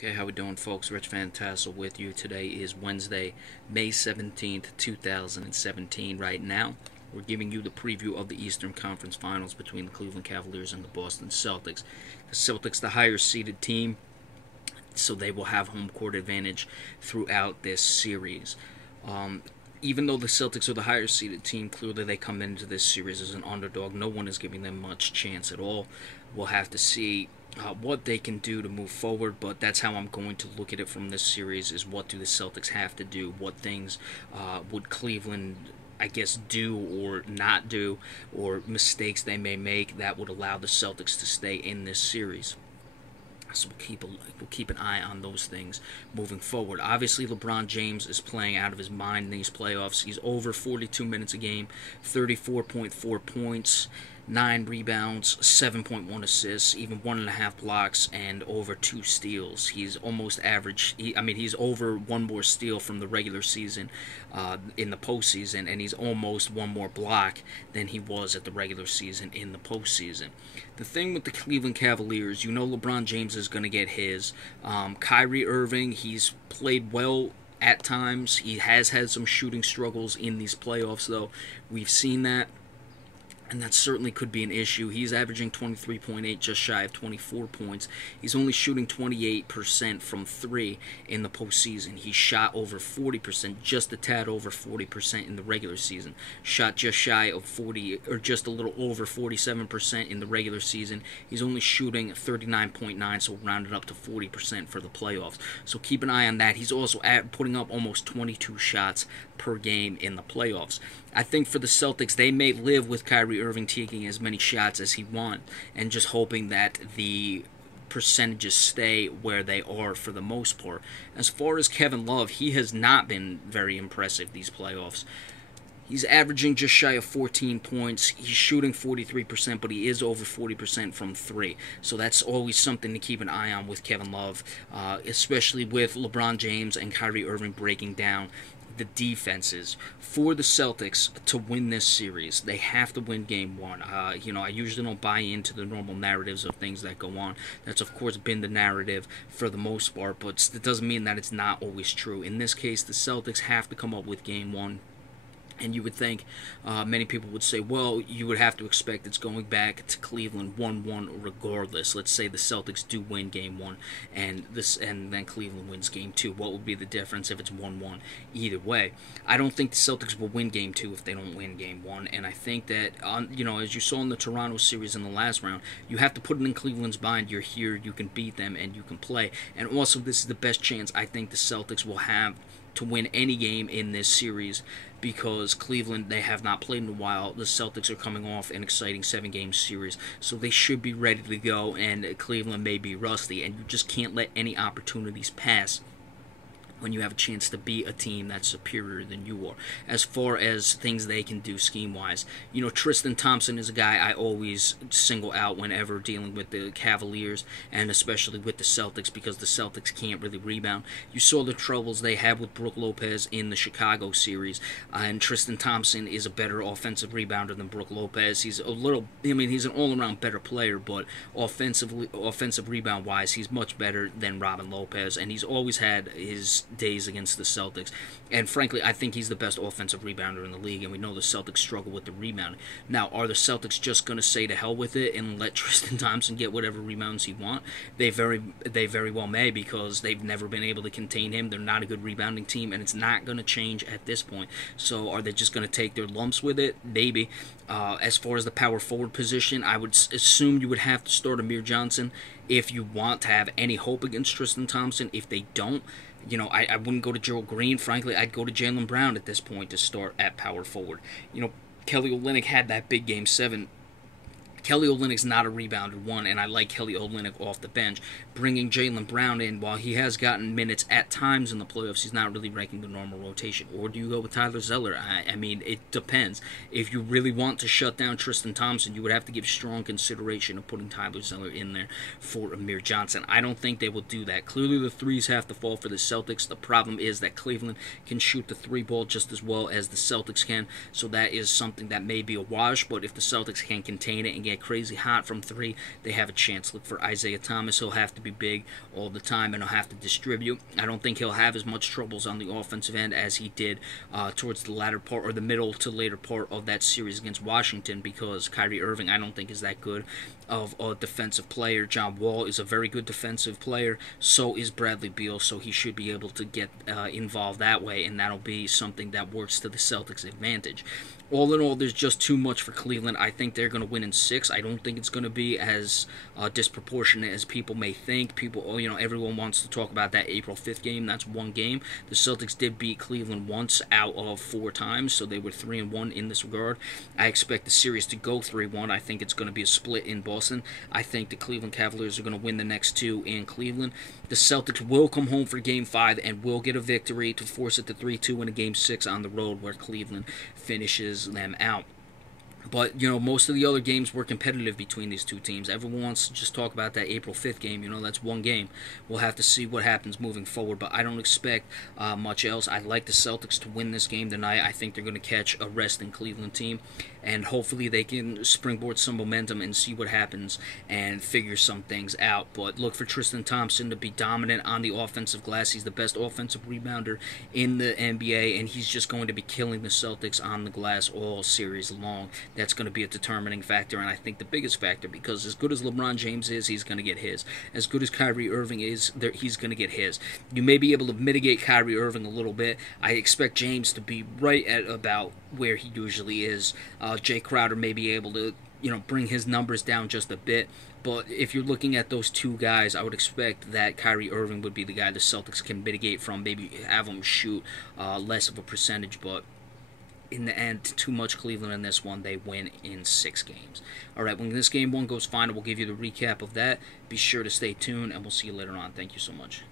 Okay, how we doing, folks? Rich Van Tassel with you. Today is Wednesday, May 17th, 2017. Right now, we're giving you the preview of the Eastern Conference Finals between the Cleveland Cavaliers and the Boston Celtics. The Celtics, the higher-seeded team, so they will have home court advantage throughout this series. Even though the Celtics are the higher seeded team, clearly they come into this series as an underdog. No one is giving them much chance at all. We'll have to see what they can do to move forward, but that's how I'm going to look at it from this series, is what do the Celtics have to do? What things would Cleveland, I guess, do or not do, or mistakes they may make that would allow the Celtics to stay in this series. So we'll keep an eye on those things moving forward. Obviously, LeBron James is playing out of his mind in these playoffs. He's over 42 minutes a game, 34.4 points, 9 rebounds, 7.1 assists, even 1.5 blocks, and over 2 steals. He's almost average. He's over 1 more steal from the regular season in the postseason, and he's almost 1 more block than he was at the regular season in the postseason. The thing with the Cleveland Cavaliers, LeBron James is going to get his. Kyrie Irving, he's played well at times. He has had some shooting struggles in these playoffs, though. We've seen that, and that certainly could be an issue. He's averaging 23.8, just shy of 24 points. He's only shooting 28% from 3 in the postseason. He shot over 40%, just a tad over 40% in the regular season. Shot just shy of 40, or just a little over 47% in the regular season. He's only shooting 39.9, so rounded up to 40% for the playoffs. So keep an eye on that. He's also putting up almost 22 shots per game in the playoffs. I think for the Celtics, they may live with Kyrie Irving taking as many shots as he wants and just hoping that the percentages stay where they are for the most part. As far as Kevin Love, he has not been very impressive these playoffs. He's averaging just shy of 14 points. He's shooting 43%, but he is over 40% from 3. So that's always something to keep an eye on with Kevin Love, especially with LeBron James and Kyrie Irving breaking down the defenses. For the Celtics to win this series, they have to win game 1. I usually don't buy into the normal narratives of things that go on. That's, of course, been the narrative for the most part, but it doesn't mean that it's not always true. In this case, the Celtics have to come up with game 1. And you would think, many people would say, well, you would have to expect it's going back to Cleveland 1-1 regardless. Let's say the Celtics do win game 1 and then Cleveland wins game 2. What would be the difference if it's 1-1? Either way, I don't think the Celtics will win game 2 if they don't win game 1. And I think that, as you saw in the Toronto series in the last round, you have to put it in Cleveland's mind. You're here, you can beat them, and you can play. And also, this is the best chance I think the Celtics will have to win any game in this series, because Cleveland, they have not played in a while. The Celtics are coming off an exciting 7-game series, so they should be ready to go, and Cleveland may be rusty, and you just can't let any opportunities pass when you have a chance to be a team that's superior than you are. As far as things they can do scheme-wise, Tristan Thompson is a guy I always single out whenever dealing with the Cavaliers, and especially with the Celtics, because the Celtics can't really rebound. You saw the troubles they had with Brook Lopez in the Chicago series, and Tristan Thompson is a better offensive rebounder than Brook Lopez. He's he's an all-around better player, but offensive rebound-wise, he's much better than Robin Lopez, and he's always had his days against the Celtics. And frankly, I think he's the best offensive rebounder in the league, and we know the Celtics struggle with the rebounding. Now, are the Celtics just going to say to hell with it and let Tristan Thompson get whatever rebounds he wants? They very well may, because they've never been able to contain him. They're not a good rebounding team, and it's not going to change at this point. So are they just going to take their lumps with it? Maybe. As far as the power forward position, I would assume you would have to start Amir Johnson if you want to have any hope against Tristan Thompson. If they don't, I wouldn't go to Gerald Green. Frankly, I'd go to Jaylen Brown at this point to start at power forward. Kelly Olynyk had that big game 7. Kelly Olynyk's not a rebounder, one, and I like Kelly Olynyk off the bench. Bringing Jaylen Brown in, while he has gotten minutes at times in the playoffs, he's not really ranking the normal rotation. Or do you go with Tyler Zeller? I mean, it depends. If you really want to shut down Tristan Thompson, you would have to give strong consideration of putting Tyler Zeller in there for Amir Johnson. I don't think they will do that. Clearly, the threes have to fall for the Celtics. The problem is that Cleveland can shoot the 3-ball just as well as the Celtics can, so that is something that may be a wash, but if the Celtics can contain it and get get crazy hot from three, they have a chance. Look for Isaiah Thomas. He'll have to be big all the time, and he'll have to distribute. I don't think he'll have as much troubles on the offensive end as he did towards the latter part, or the middle to later part of that series against Washington, because Kyrie Irving, I don't think, is that good of a defensive player. John Wall is a very good defensive player. So is Bradley Beal, so he should be able to get involved that way, and that'll be something that works to the Celtics' advantage. All in all, there's just too much for Cleveland. I think they're going to win in 6. I don't think it's going to be as disproportionate as people may think. Everyone wants to talk about that April 5th game. That's one game. The Celtics did beat Cleveland once out of 4 times, so they were 3-1 in this regard. I expect the series to go 3-1. I think it's going to be a split in Boston. I think the Cleveland Cavaliers are going to win the next 2 in Cleveland. The Celtics will come home for Game 5 and will get a victory to force it to 3-2 in a Game 6 on the road, where Cleveland finishes them out. But, most of the other games were competitive between these two teams. Everyone wants to just talk about that April 5th game. That's one game. We'll have to see what happens moving forward, but I don't expect much else. I'd like the Celtics to win this game tonight. I think they're going to catch a resting Cleveland team, and hopefully they can springboard some momentum and see what happens and figure some things out. But look for Tristan Thompson to be dominant on the offensive glass. He's the best offensive rebounder in the NBA, and he's just going to be killing the Celtics on the glass all series long. That's going to be a determining factor, and I think the biggest factor, because as good as LeBron James is, he's going to get his. As good as Kyrie Irving is, he's going to get his. You may be able to mitigate Kyrie Irving a little bit. I expect James to be right at about where he usually is. Jay Crowder may be able to, bring his numbers down just a bit. But if you're looking at those two guys, I would expect that Kyrie Irving would be the guy the Celtics can mitigate from, maybe have him shoot less of a percentage, but in the end, too much Cleveland in this one. They win in 6 games. All right, when this Game 1 goes final, we'll give you the recap of that. Be sure to stay tuned, and we'll see you later on. Thank you so much.